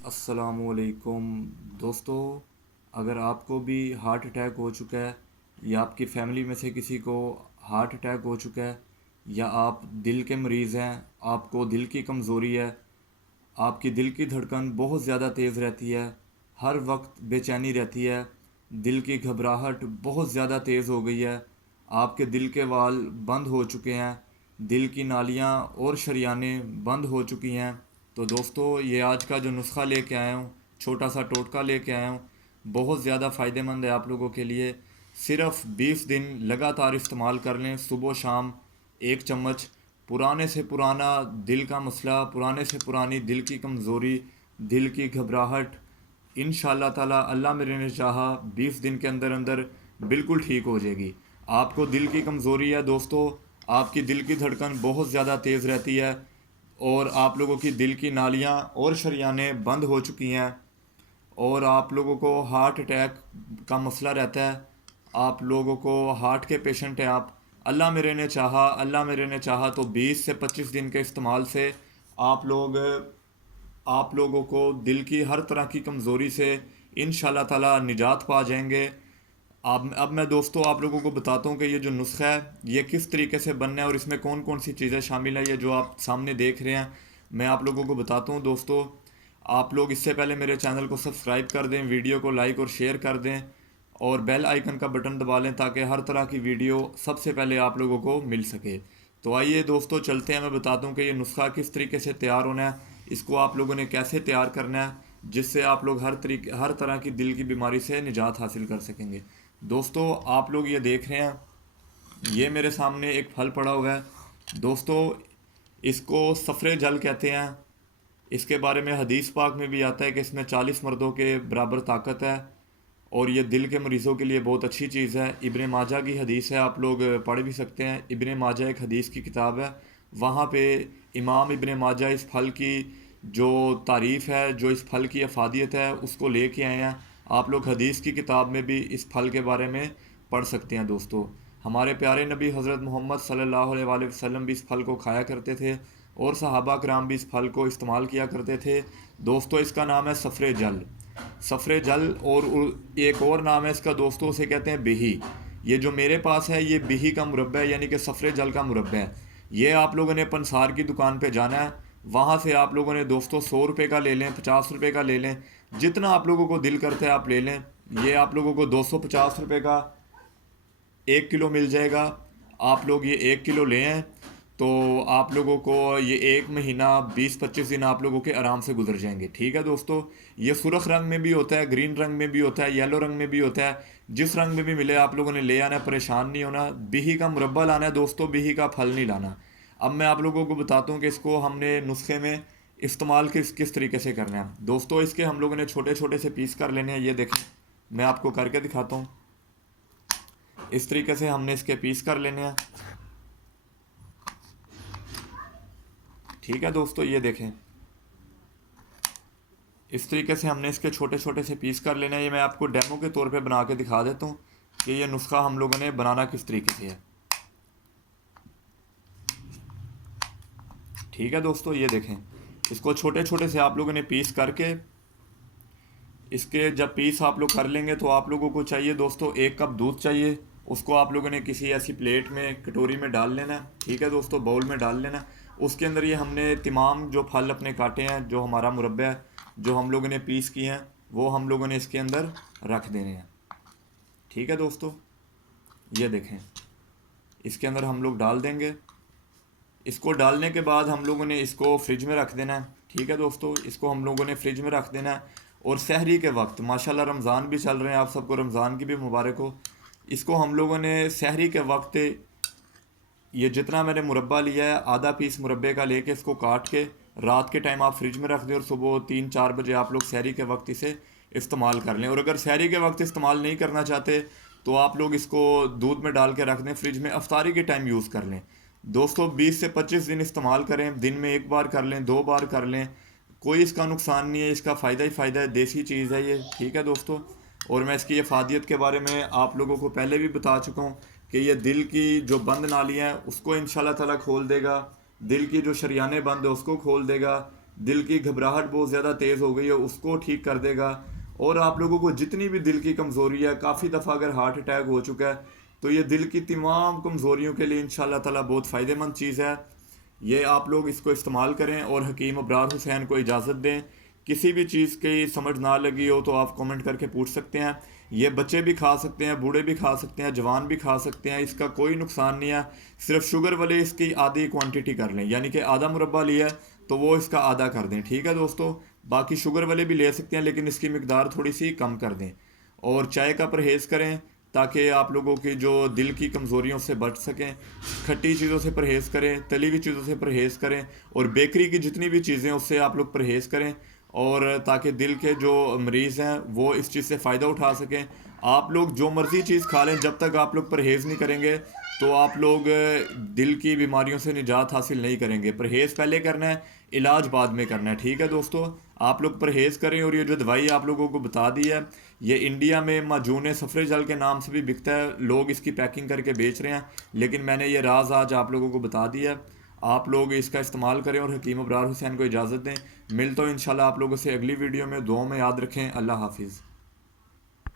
السلام علیکم دوستو، اگر آپ کو بھی ہارٹ اٹیک ہو چکا ہے یا آپ کی فیملی میں سے کسی کو ہارٹ اٹیک ہو چکا ہے یا آپ دل کے مریض ہیں، آپ کو دل کی کمزوری ہے، آپ کی دل کی دھڑکن بہت زیادہ تیز رہتی ہے، ہر وقت بے چینی رہتی ہے، دل کی گھبراہٹ بہت زیادہ تیز ہو گئی ہے، آپ کے دل کے وال بند ہو چکے ہیں، دل کی نالیاں اور شریانیں بند ہو چکی ہیں، تو دوستو یہ آج کا جو نسخہ لے کے آیا ہوں، چھوٹا سا ٹوٹکا لے کے آیا ہوں، بہت زیادہ فائدہ مند ہے آپ لوگوں کے لیے۔ صرف 20 دن لگاتار استعمال کر لیں، صبح و شام 1 چمچ۔ پرانے سے پرانا دل کا مسئلہ، پرانے سے پرانی دل کی کمزوری، دل کی گھبراہٹ، انشاءاللہ تعالی اللہ میرے نے چاہا 20 دن کے اندر اندر بالکل ٹھیک ہو جائے گی۔ آپ کو دل کی کمزوری ہے دوستو، آپ کی دل کی دھڑکن بہت زیادہ تیز رہتی ہے اور آپ لوگوں کی دل کی نالیاں اور شریانیں بند ہو چکی ہیں اور آپ لوگوں کو ہارٹ اٹیک کا مسئلہ رہتا ہے، آپ لوگوں کو ہارٹ کے پیشنٹ ہیں آپ، اللہ میرے نے چاہا تو 20 سے 25 دن کے استعمال سے آپ لوگوں کو دل کی ہر طرح کی کمزوری سے انشاءاللہ تعالی نجات پا جائیں گے۔ اب میں دوستو آپ لوگوں کو بتاتا ہوں کہ یہ جو نسخہ ہے یہ کس طریقے سے بننا ہے اور اس میں کون کون سی چیزیں شامل ہیں۔ یہ جو آپ سامنے دیکھ رہے ہیں میں آپ لوگوں کو بتاتا ہوں دوستو، آپ لوگ اس سے پہلے میرے چینل کو سبسکرائب کر دیں، ویڈیو کو لائک اور شیئر کر دیں اور بیل آئیکن کا بٹن دبا لیں تاکہ ہر طرح کی ویڈیو سب سے پہلے آپ لوگوں کو مل سکے۔ تو آئیے دوستو چلتے ہیں، میں بتاتا ہوں کہ یہ نسخہ کس طریقے سے تیار ہونا ہے، اس کو آپ لوگوں نے کیسے تیار کرنا ہے جس سے آپ لوگ ہر طرح کی دل کی بیماری سے نجات حاصل کر سکیں گے۔ دوستو آپ لوگ یہ دیکھ رہے ہیں، یہ میرے سامنے ایک پھل پڑا ہوا ہے دوستو، اس کو صفرے جل کہتے ہیں۔ اس کے بارے میں حدیث پاک میں بھی آتا ہے کہ اس میں 40 مردوں کے برابر طاقت ہے اور یہ دل کے مریضوں کے لیے بہت اچھی چیز ہے۔ ابن ماجہ کی حدیث ہے، آپ لوگ پڑھ بھی سکتے ہیں، ابن ماجہ ایک حدیث کی کتاب ہے، وہاں پہ امام ابن ماجہ اس پھل کی جو تعریف ہے، جو اس پھل کی افادیت ہے اس کو لے کے آئے ہیں۔ آپ لوگ حدیث کی کتاب میں بھی اس پھل کے بارے میں پڑھ سکتے ہیں دوستو۔ ہمارے پیارے نبی حضرت محمد صلی اللہ علیہ وآلہ وسلم بھی اس پھل کو کھایا کرتے تھے اور صحابہ کرام بھی اس پھل کو استعمال کیا کرتے تھے دوستو۔ اس کا نام ہے صفرے جل، صفرے جل، اور ایک اور نام ہے اس کا دوستو، اسے کہتے ہیں بہی۔ یہ جو میرے پاس ہے یہ بہی کا مربع ہے، یعنی کہ صفرے جل کا مربع ہے۔ یہ آپ لوگوں نے پنسار کی دکان پہ جانا ہے، وہاں سے آپ لوگوں نے دوستو 100 روپے کا لے لیں، 50 روپے کا لے لیں، جتنا آپ لوگوں کو دل کرتا ہے آپ لے لیں۔ یہ آپ لوگوں کو 250 روپے کا 1 کلو مل جائے گا، آپ لوگ یہ 1 کلو لے ہیں تو آپ لوگوں کو یہ 1 مہینہ 20-25 دن آپ لوگوں کے آرام سے گزر جائیں گے، ٹھیک ہے دوستو۔ یہ سرخ رنگ میں بھی ہوتا ہے، گرین رنگ میں بھی ہوتا ہے، یلو رنگ میں بھی ہوتا ہے، جس رنگ میں بھی ملے آپ لوگوں نے لے آنا ہے، پریشان نہیں ہونا۔ بہی کا مربع لانا ہے دوستو، بہی کا پھل نہیں لانا۔ اب میں آپ لوگوں کو بتاتا ہوں کہ اس کو ہم نے نسخے میں استعمال کس طریقے سے کرنا ہے دوستو۔ اس کے ہم لوگوں نے چھوٹے چھوٹے سے پیس کر لینے ہیں، یہ دیکھیں میں آپ کو کر کے دکھاتا ہوں، اس طریقے سے ہم نے اس کے پیس کر لینے ہیں، ٹھیک ہے دوستو۔ یہ دیکھیں اس طریقے سے ہم نے اس کے چھوٹے چھوٹے سے پیس کر لینا ہے۔ یہ میں آپ کو ڈیمو کے طور پہ بنا کے دکھا دیتا ہوں کہ یہ نسخہ ہم لوگوں نے بنانا کس طریقے سے ہے، ٹھیک ہے دوستو۔ یہ دیکھیں اس کو چھوٹے چھوٹے سے آپ لوگوں نے پیس کر کے، اس کے جب پیس آپ لوگ کر لیں گے تو آپ لوگوں کو چاہیے دوستو 1 کپ دودھ چاہیے، اس کو آپ لوگوں نے کسی ایسی پلیٹ میں کٹوری میں ڈال لینا ہے، ٹھیک ہے دوستو، باؤل میں ڈال لینا ہے۔ اس کے اندر یہ ہم نے تمام جو پھل اپنے کاٹے ہیں، جو ہمارا مربع ہے، جو ہم لوگوں نے پیس کیے ہیں، وہ ہم لوگوں نے اس کے اندر رکھ دینے ہیں، ٹھیک ہے دوستو۔ یہ دیکھیں اس کے اندر ہم لوگ ڈال دیں گے۔ اس کو ڈالنے کے بعد ہم لوگوں نے اس کو فریج میں رکھ دینا ہے، ٹھیک ہے دوستو۔ اس کو ہم لوگوں نے فریج میں رکھ دینا ہے اور سحری کے وقت، ماشاءاللہ رمضان بھی چل رہے ہیں، آپ سب کو رمضان کی بھی مبارک ہو، اس کو ہم لوگوں نے سحری کے وقت، یہ جتنا میں نے مربع لیا ہے آدھا پیس مربع کا لے کے اس کو کاٹ کے رات کے ٹائم آپ فریج میں رکھ دیں اور صبح 3-4 بجے آپ لوگ سحری کے وقت اسے استعمال کر لیں۔ اور اگر سحری کے وقت استعمال نہیں کرنا چاہتے تو آپ لوگ اس کو دودھ میں ڈال کے رکھ دیں فریج میں، افطاری کے ٹائم یوز کر لیں دوستو۔ 20 سے 25 دن استعمال کریں، دن میں 1 بار کر لیں، 2 بار کر لیں، کوئی اس کا نقصان نہیں ہے، اس کا فائدہ ہی فائدہ ہے، دیسی چیز ہے یہ، ٹھیک ہے دوستو۔ اور میں اس کی افادیت کے بارے میں آپ لوگوں کو پہلے بھی بتا چکا ہوں کہ یہ دل کی جو بند نالیاں ہیں اس کو انشاءاللہ تعالیٰ کھول دے گا، دل کی جو شریانیں بند ہے اس کو کھول دے گا، دل کی گھبراہٹ بہت زیادہ تیز ہو گئی ہے اس کو ٹھیک کر دے گا، اور آپ لوگوں کو جتنی بھی دل کی کمزوری ہے، کافی دفعہ اگر ہارٹ اٹیک ہو چکا ہے تو یہ دل کی تمام کمزوریوں کے لیے انشاءاللہ تعالی بہت فائدہ مند چیز ہے۔ یہ آپ لوگ اس کو استعمال کریں، اور حکیم ابرار حسین کو اجازت دیں۔ کسی بھی چیز کی سمجھ نہ لگی ہو تو آپ کمنٹ کر کے پوچھ سکتے ہیں۔ یہ بچے بھی کھا سکتے ہیں، بوڑھے بھی کھا سکتے ہیں، جوان بھی کھا سکتے ہیں، اس کا کوئی نقصان نہیں ہے۔ صرف شوگر والے اس کی آدھی کوانٹٹی کر لیں، یعنی کہ آدھا مربع لیا ہے تو وہ اس کا آدھا کر دیں، ٹھیک ہے دوستو۔ باقی شوگر والے بھی لے سکتے ہیں لیکن اس کی مقدار تھوڑی سی کم کر دیں، اور چائے کا پرہیز کریں تاکہ آپ لوگوں کی جو دل کی کمزوریوں سے بچ سکیں۔ کھٹی چیزوں سے پرہیز کریں، تلی ہوئی چیزوں سے پرہیز کریں، اور بیکری کی جتنی بھی چیزیں اس سے آپ لوگ پرہیز کریں، اور تاکہ دل کے جو مریض ہیں وہ اس چیز سے فائدہ اٹھا سکیں۔ آپ لوگ جو مرضی چیز کھا لیں، جب تک آپ لوگ پرہیز نہیں کریں گے تو آپ لوگ دل کی بیماریوں سے نجات حاصل نہیں کریں گے۔ پرہیز پہلے کرنا ہے، علاج بعد میں کرنا ہے، ٹھیک ہے دوستو۔ آپ لوگ پرہیز کریں، اور یہ جو دوائی آپ لوگوں کو بتا دی ہے یہ انڈیا میں معجون صفر جل کے نام سے بھی بکتا ہے، لوگ اس کی پیکنگ کر کے بیچ رہے ہیں، لیکن میں نے یہ راز آج آپ لوگوں کو بتا دیا ہے۔ آپ لوگ اس کا استعمال کریں، اور حکیم ابرار حسین کو اجازت دیں۔ ملتا ہوں انشاءاللہ آپ لوگوں سے اگلی ویڈیو میں، دعاؤں میں یاد رکھیں۔ اللہ حافظ۔